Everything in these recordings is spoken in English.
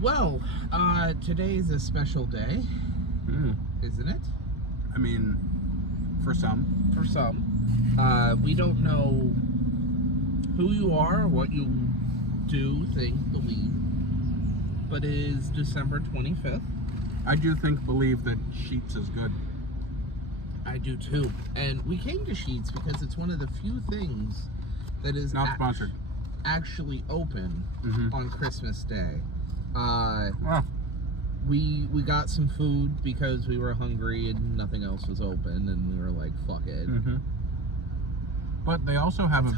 Well, today's a special day, isn't it? I mean, for some. For some. We don't know who you are, what you do, think, believe, but it is December 25th. I do believe that Sheetz is good. I do too. And we came to Sheetz because it's one of the few things that is not sponsored. Actually open on Christmas Day. We got some food because we were hungry and nothing else was open, and we were like, fuck it. But they also have a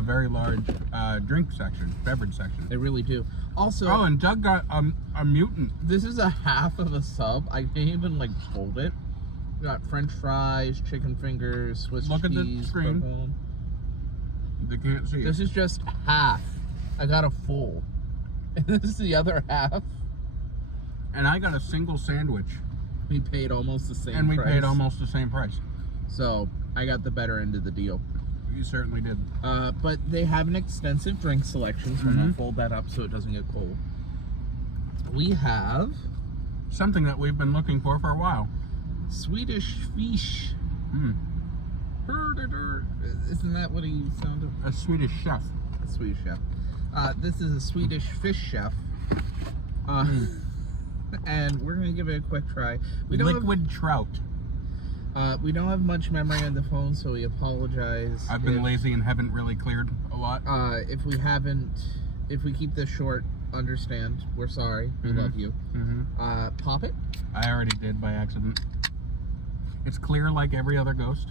very large drink section, beverage section. They really do. Also, and Doug got a mutant. This is a half of a sub. I can't even like fold it. We got French fries, chicken fingers, Swiss cheese. Look at the screen. Purple. They can't see it. This is just half. I got a full. And this is the other half. And I got a single sandwich. We paid almost the same price. And we paid almost the same price. So, I got the better end of the deal. You certainly did. But they have an extensive drink selection, so I'll fold that up so it doesn't get cold. We have... something that we've been looking for a while. Swedish fish. Purrtato. Isn't that what he sounded? A Swedish chef. A Swedish chef. This is a Swedish fish chef. And we're going to give it a quick try. Liquid trout. We don't have much memory on the phone, so we apologize. I've been lazy and haven't really cleared a lot. If we keep this short, understand. We're sorry. We love you. Pop it. I already did by accident. It's clear like every other ghost.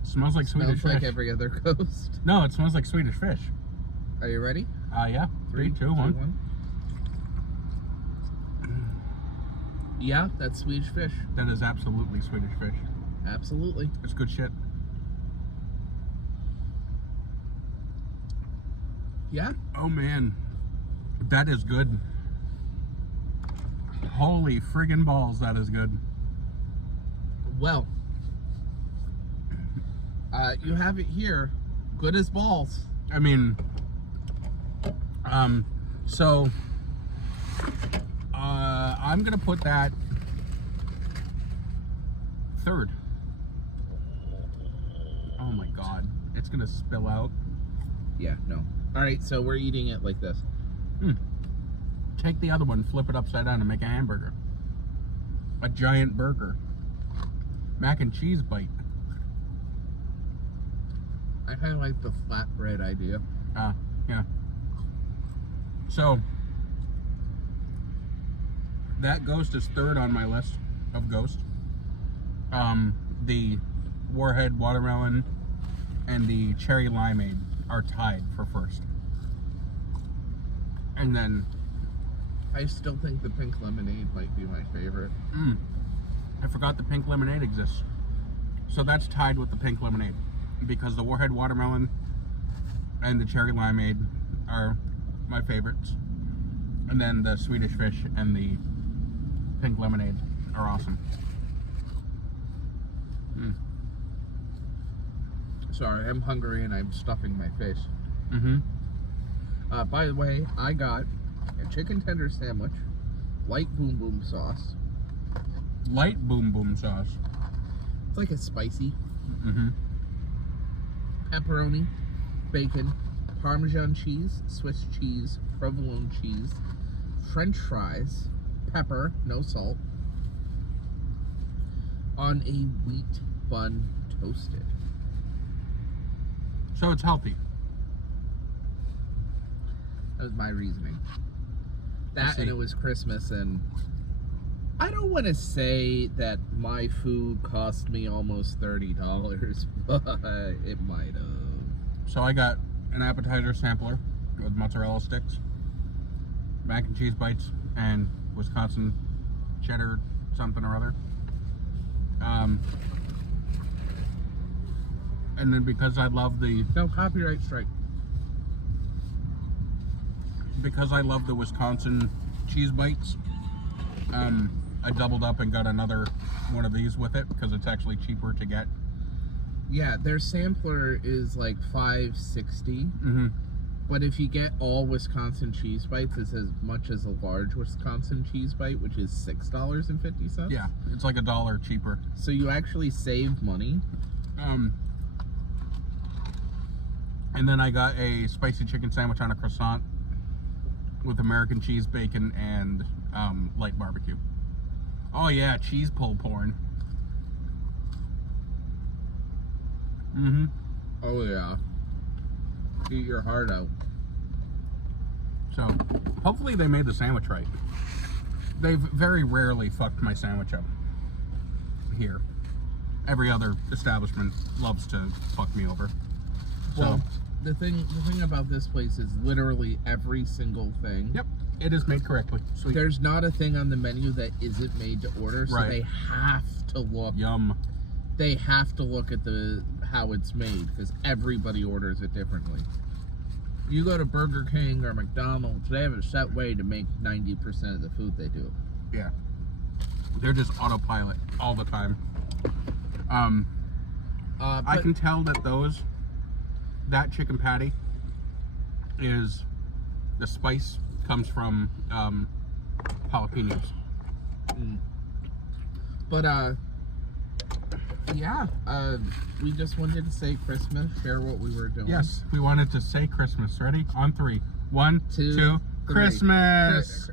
It smells like Swedish fish. Like every other ghost. No, it smells like Swedish fish. Are you ready? Yeah. 3, 2, 1. Yeah, that's Swedish fish. That is absolutely Swedish fish. Absolutely. It's good shit. Yeah? Oh man. That is good. Holy friggin' balls, that is good. Well, you have it here. Good as balls. I mean, so I'm gonna put that third. Oh my god, it's gonna spill out. Yeah, no. Alright, so we're eating it like this. Take the other one, flip it upside down and make a hamburger. A giant burger. Mac and cheese bite. I kind of like the flatbread idea. Yeah. So, that ghost is third on my list of ghosts. The Warhead Watermelon and the Cherry Limeade are tied for first. And then... I still think the pink lemonade might be my favorite. I forgot the pink lemonade exists. So that's tied with the pink lemonade. Because the Warhead Watermelon and the Cherry Limeade are my favorites. And then the Swedish fish and the pink lemonade are awesome. Sorry, I'm hungry and I'm stuffing my face. By the way, I got a chicken tender sandwich, light boom boom sauce. Light boom boom sauce. It's like a spicy. Pepperoni, bacon, Parmesan cheese, Swiss cheese, provolone cheese, French fries, pepper, no salt, on a wheat bun toasted. So it's healthy. That was my reasoning. That and it was Christmas, and I don't want to say that my food cost me almost $30, but it might have. So I got an appetizer sampler with mozzarella sticks, mac and cheese bites, and Wisconsin cheddar something or other. And then because I love the... No, copyright strike. Because I love the Wisconsin cheese bites, I doubled up and got another one of these with it because it's actually cheaper to get. Yeah, their sampler is like $5.60, But if you get all Wisconsin cheese bites, it's as much as a large Wisconsin cheese bite, which is $6.50. Yeah, it's like $1 cheaper. So you actually save money. And then I got a spicy chicken sandwich on a croissant with American cheese, bacon, and light barbecue. Oh yeah, cheese pulled porn. Mm-hmm. Oh yeah. Eat your heart out. So, hopefully they made the sandwich right. They've very rarely fucked my sandwich up here. Every other establishment loves to fuck me over. So, Well, the thing about this place is literally every single thing. yep, it is made correctly. Sweet. There's not a thing on the menu that isn't made to order, so Right. they have to look. Yum. They have to look at how it's made because everybody orders it differently. You go to Burger King or McDonald's, they have a set way to make 90% of the food they do. Yeah. They're just autopilot all the time. I can tell that that chicken patty is, the spice comes from jalapenos. But yeah, we just wanted to say Christmas, share what we were doing. Yes, we wanted to say Christmas. Ready? On 3. 1, 2, 3. Christmas!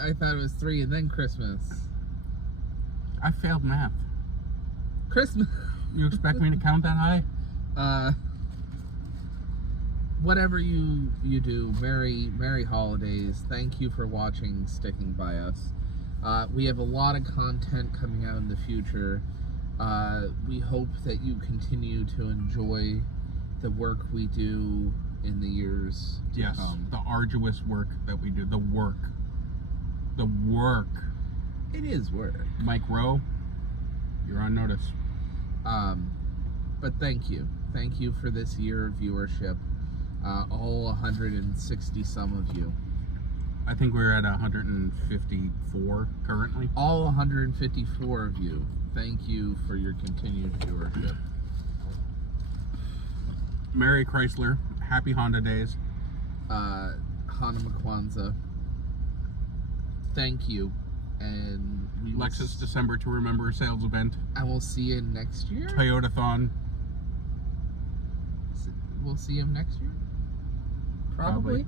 I thought it was 3 and then Christmas. I failed math. Christmas. You expect me to count that high? Whatever you do, merry holidays. Thank you for watching, sticking by us. We have a lot of content coming out in the future. We hope that you continue to enjoy the work we do in the years to come. The arduous work that we do. The work. It is work. Mike Rowe, you're on notice. But thank you. Thank you for this year of viewership. All 160 some of you. I think we're at 154 currently. All 154 of you. Thank you for your continued viewership. Merry Chrysler. Happy Honda Days. Hanukkah Kwanzaa. Thank you. And we will Lexus December to Remember sales event. And we'll see you next year. Toyota-thon. We'll see him next year? Probably.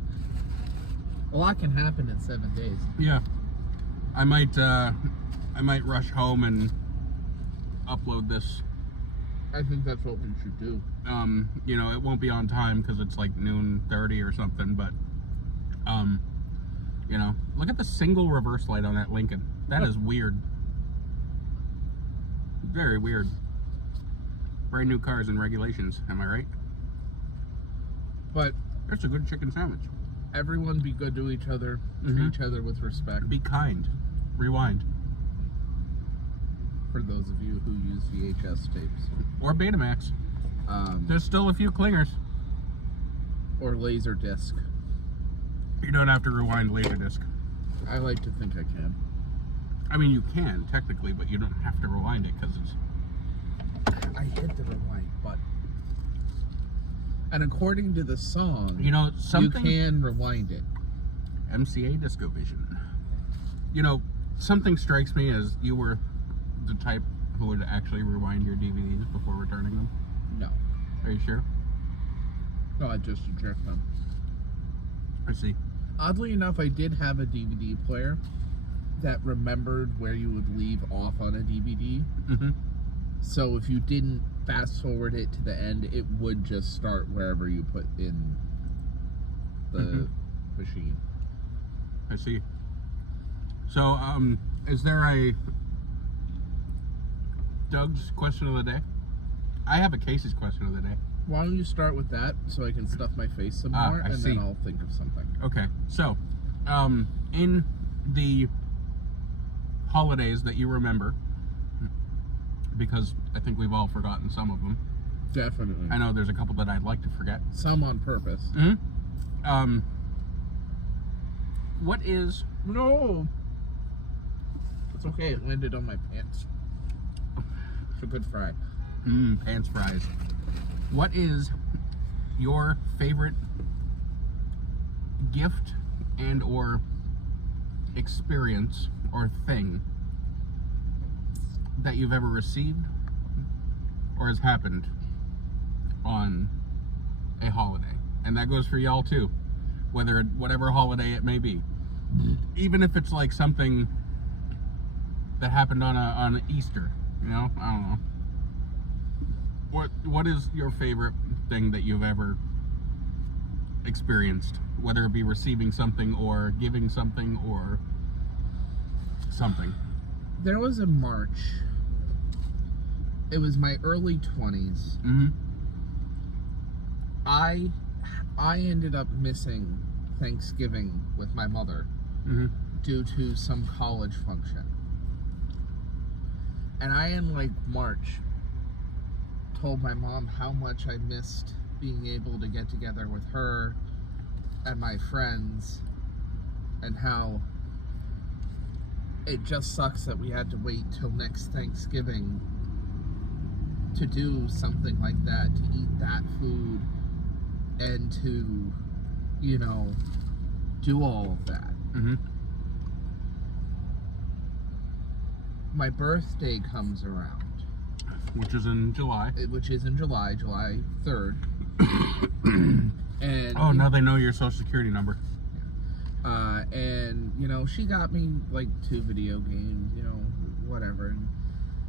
A lot can happen in 7 days. Yeah. I might rush home and upload this. I think that's what we should do. You know, it won't be on time because it's like noon 30 or something, but you know, look at the single reverse light on that Lincoln. That is weird. Very weird. Brand new cars and regulations, am I right? But That's a good chicken sandwich. everyone be good to each other, treat each other with respect. Be kind. Rewind. For those of you who use VHS tapes. Or Betamax. There's still a few clingers. Or Laserdisc. You don't have to rewind Laserdisc. I like to think I can. I mean, you can, technically, but you don't have to rewind it because it's... I hit the rewind button. And according to the song, You know, something... you can rewind it. MCA Disco Vision. You know, something strikes me as you were the type who would actually rewind your DVDs before returning them. No. Are you sure? No, I just eject them. I see. Oddly enough, I did have a DVD player that remembered where you would leave off on a DVD. Mm-hmm. So if you didn't fast forward it to the end, it would just start wherever you put in the machine. I see. So, is there a Doug's question of the day? I have a Kasey's question of the day. Why don't you start with that so I can stuff my face some more, I and see. then I'll think of something. Okay, so, in the holidays that you remember, because I think we've all forgotten some of them. Definitely. I know there's a couple that I'd like to forget. Some on purpose. Mm-hmm. What is... No! It's okay, it landed on my pants. It's a good fry. Pants fries. What is your favorite gift and or experience or thing that you've ever received or has happened on a holiday. And that goes for y'all too, whatever holiday it may be. Even if it's like something that happened on Easter, you know, I don't know. What is your favorite thing that you've ever experienced, whether it be receiving something or giving something or something? There was a March. It was my early 20s. Mm-hmm. I ended up missing Thanksgiving with my mother Mm-hmm. due to some college function. And I, in like March, told my mom how much I missed being able to get together with her and my friends, and how it just sucks that we had to wait till next Thanksgiving to do something like that, to eat that food and to, you know, do all of that. Mm-hmm. My birthday comes around, Which is in July. which is in July 3rd. And Oh, now they know your social security number. and you know, she got me like 2 video games, you know, whatever, and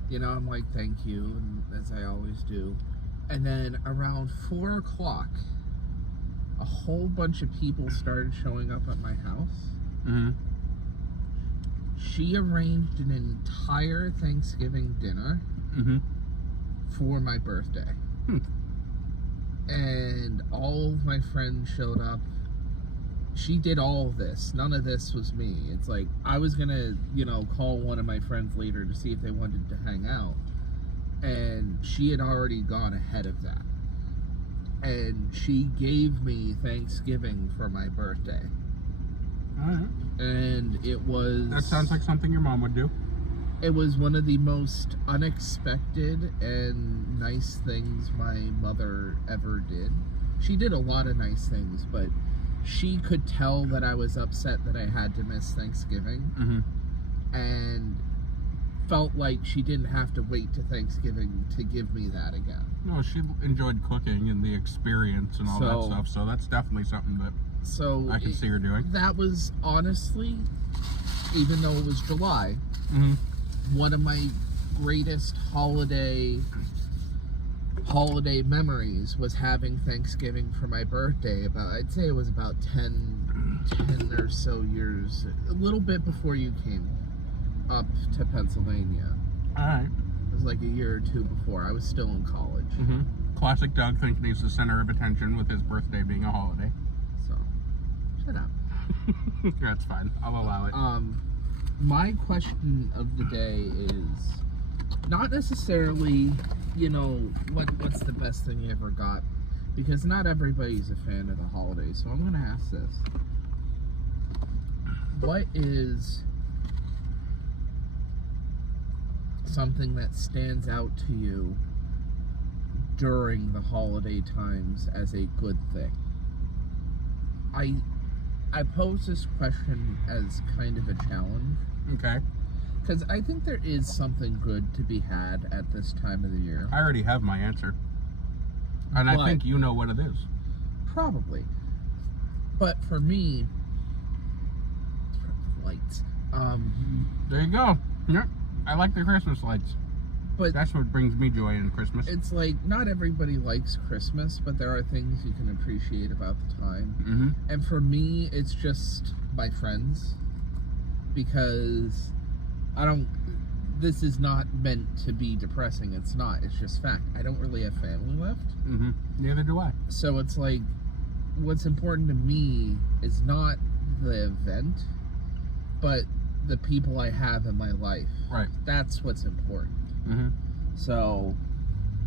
you know, I'm like, thank you, and as I always do. And then around 4 o'clock, a whole bunch of people started showing up at my house. Mm-hmm. She arranged an entire Thanksgiving dinner Mm-hmm. for my birthday. And all of my friends showed up. She did all of this. None of this was me. It's like, I was gonna, you know, call one of my friends later to see if they wanted to hang out. And she had already gone ahead of that. And she gave me Thanksgiving for my birthday. Alright. And it was... That sounds like something your mom would do. It was one of the most unexpected and nice things my mother ever did. She did a lot of nice things, but she could tell that I was upset that I had to miss Thanksgiving, Mm-hmm. and felt like she didn't have to wait to Thanksgiving to give me that again. No, she enjoyed cooking and the experience and all that stuff, so that's definitely something that So I can see her doing. that was honestly, even though it was July, Mm-hmm. one of my greatest holiday memories was having Thanksgiving for my birthday. I'd say it was about 10 or so years, a little bit before you came up to Pennsylvania. Alright. It was like a year or 2 before. I was still in college. Mm-hmm. Classic Doug thinking he's the center of attention with his birthday being a holiday. So, shut up. That's fine. I'll allow it. My question of the day is not necessarily, you know, what's the best thing you ever got, because not everybody's a fan of the holidays. So I'm going to ask this. What is something that stands out to you during the holiday times as a good thing? I pose this question as kind of a challenge, Okay. because I think there is something good to be had at this time of the year. I already have my answer. And I But- think you know what it is. Probably. But for me, lights. There you go. Yep. I like the Christmas lights. But That's what brings me joy in Christmas. it's like, not everybody likes Christmas, but there are things you can appreciate about the time. Mm-hmm. And for me, it's just my friends, because this is not meant to be depressing. It's not. It's just fact. I don't really have family left. Mm-hmm. Neither do I. So it's like, what's important to me is not the event, but the people I have in my life. Right. That's what's important. Mm-hmm. So,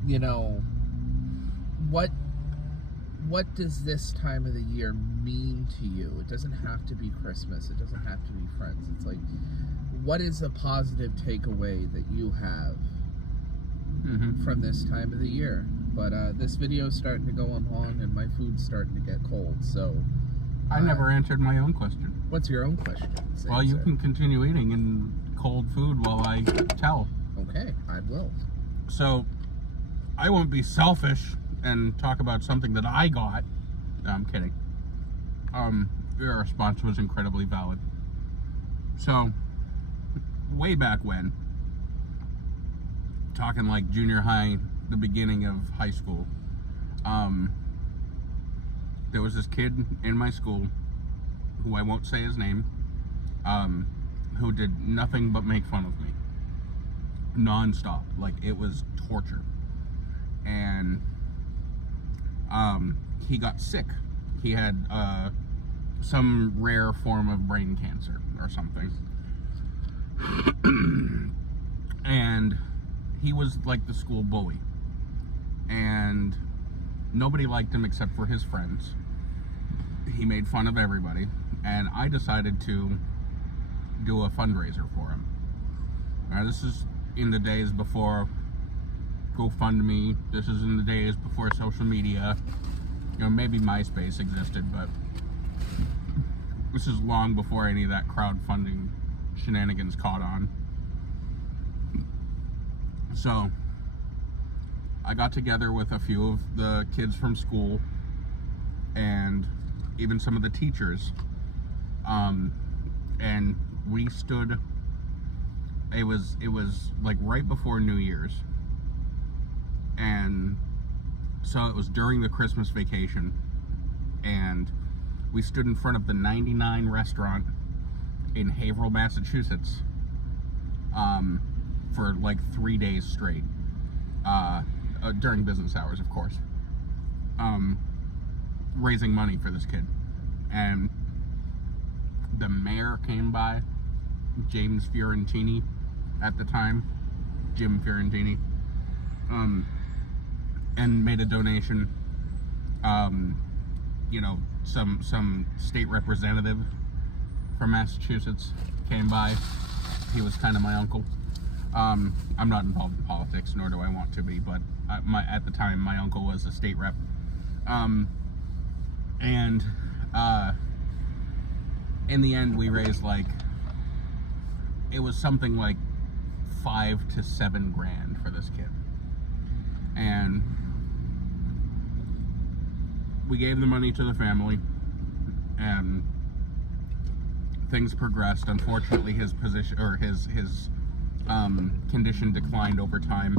you know, what does this time of the year mean to you? It doesn't have to be Christmas. It doesn't have to be friends. It's like, what is a positive takeaway that you have Mm-hmm. from this time of the year? But this video is starting to go on long, and my food's starting to get cold. So I never answered my own question. What's your own question? Well, you can continue eating in cold food while I tell. Okay, I will. So, I won't be selfish and talk about something that I got. No, I'm kidding. Your response was incredibly valid. So, way back when, talking like junior high, the beginning of high school, there was this kid in my school, who I won't say his name, who did nothing but make fun of me. Non-stop. Like, it was torture. And he got sick. He had some rare form of brain cancer or something. And he was like the school bully. And nobody liked him except for his friends. He made fun of everybody. And I decided to do a fundraiser for him. Now, this is in the days before GoFundMe. This is in the days before social media. You know, maybe MySpace existed, but this is long before any of that crowdfunding shenanigans caught on. So, I got together with a few of the kids from school and even some of the teachers. And we stood, it was like right before New Year's. And so it was during the Christmas vacation, and we stood in front of the 99 restaurant in Haverhill, Massachusetts, for like 3 days straight, during business hours, of course, raising money for this kid. And the mayor came by, James Fiorentini at the time, Jim Fiorentini, and made a donation. You know, some state representative from Massachusetts came by. He was kind of my uncle. I'm not involved in politics, nor do I want to be, but at the time, my uncle was a state rep. In the end, we raised it was something like $5 to $7 grand for this kid. And we gave the money to the family, and things progressed. Unfortunately, his position, or his condition declined over time.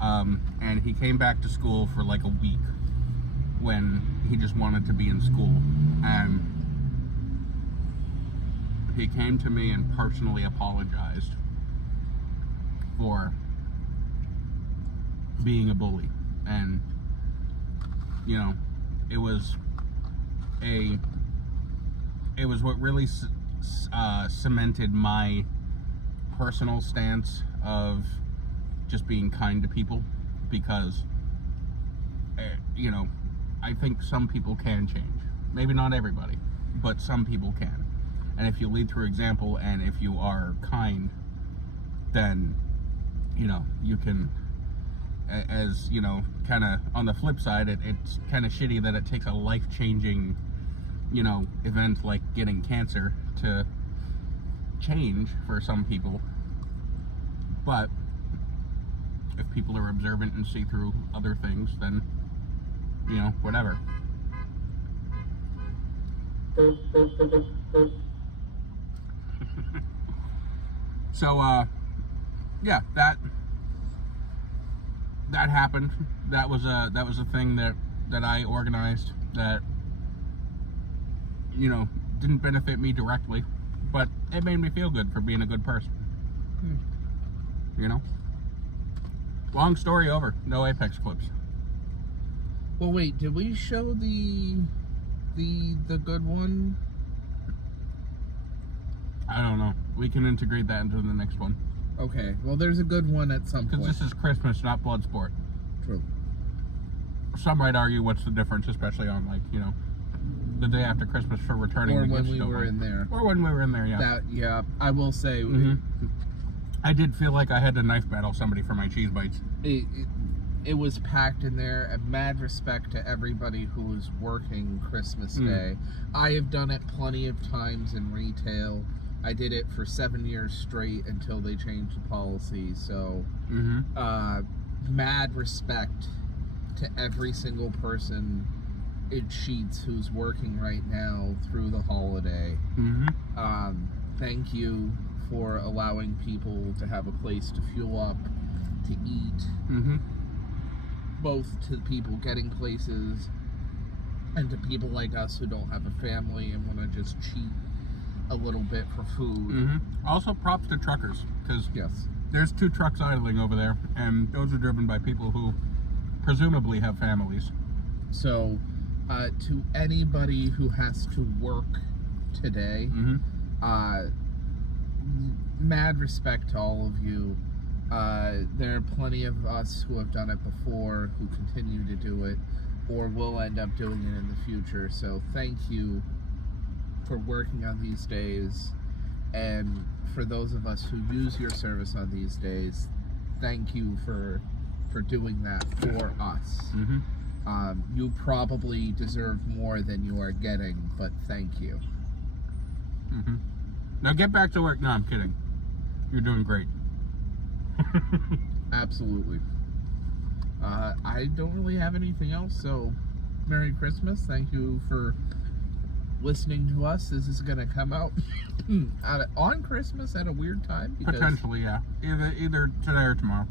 And he came back to school for like a week when he just wanted to be in school. And he came to me and personally apologized for being a bully. And, you know, it was what really cemented my personal stance of just being kind to people, because, you know, I think some people can change. Maybe not everybody, but some people can. And if you lead through example, and if you are kind, then, you know, you can, as, you know, kind of on the flip side, it's kind of shitty that it takes a life-changing, you know, event like getting cancer to change for some people. But if people are observant and see through other things, then, you know, whatever. So, yeah, that happened. That was a thing that I organized that, you know, didn't benefit me directly, but it made me feel good for being a good person. You know? Long story over. No Apex clips. Well, wait, did we show the good one? I don't know. We can integrate that into the next one. Okay. Well, there's a good one at some point. Because this is Christmas, not Bloodsport. True. Some might argue what's the difference, especially on, like, you know, the day after Christmas for returning the gifts. Or when we were in there. Or when we were in there, yeah. Yeah, I will say. Mm-hmm. I did feel like I had to knife battle somebody for my cheese bites. it was packed in there. And mad respect to everybody who was working Christmas Day. I have done it plenty of times in retail. I did it for 7 years straight until they changed the policy. So, mad respect to every single person in Sheets who's working right now through the holiday. Thank you for allowing people to have a place to fuel up, to eat, both to people getting places and to people like us who don't have a family and want to just cheat a little bit for food. Also, props to truckers, because Yes. there's 2 trucks idling over there, and those are driven by people who presumably have families. So, to anybody who has to work today, mad respect to all of you. There are plenty of us who have done it before, who continue to do it, or will end up doing it in the future. So thank you for working on these days, and for those of us who use your service on these days, thank you for doing that for us. You probably deserve more than you are getting, but thank you. Now get back to work. No, I'm kidding. You're doing great. Absolutely. I don't really have anything else, so Merry Christmas. Thank you for listening to us. This is going to come out on Christmas at a weird time. Because, Potentially, yeah. Either today or tomorrow.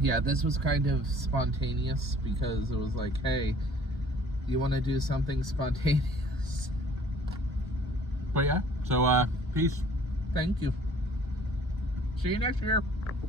yeah, this was kind of spontaneous because it was like, hey, you want to do something spontaneous? But yeah, so peace. Thank you. See you next year.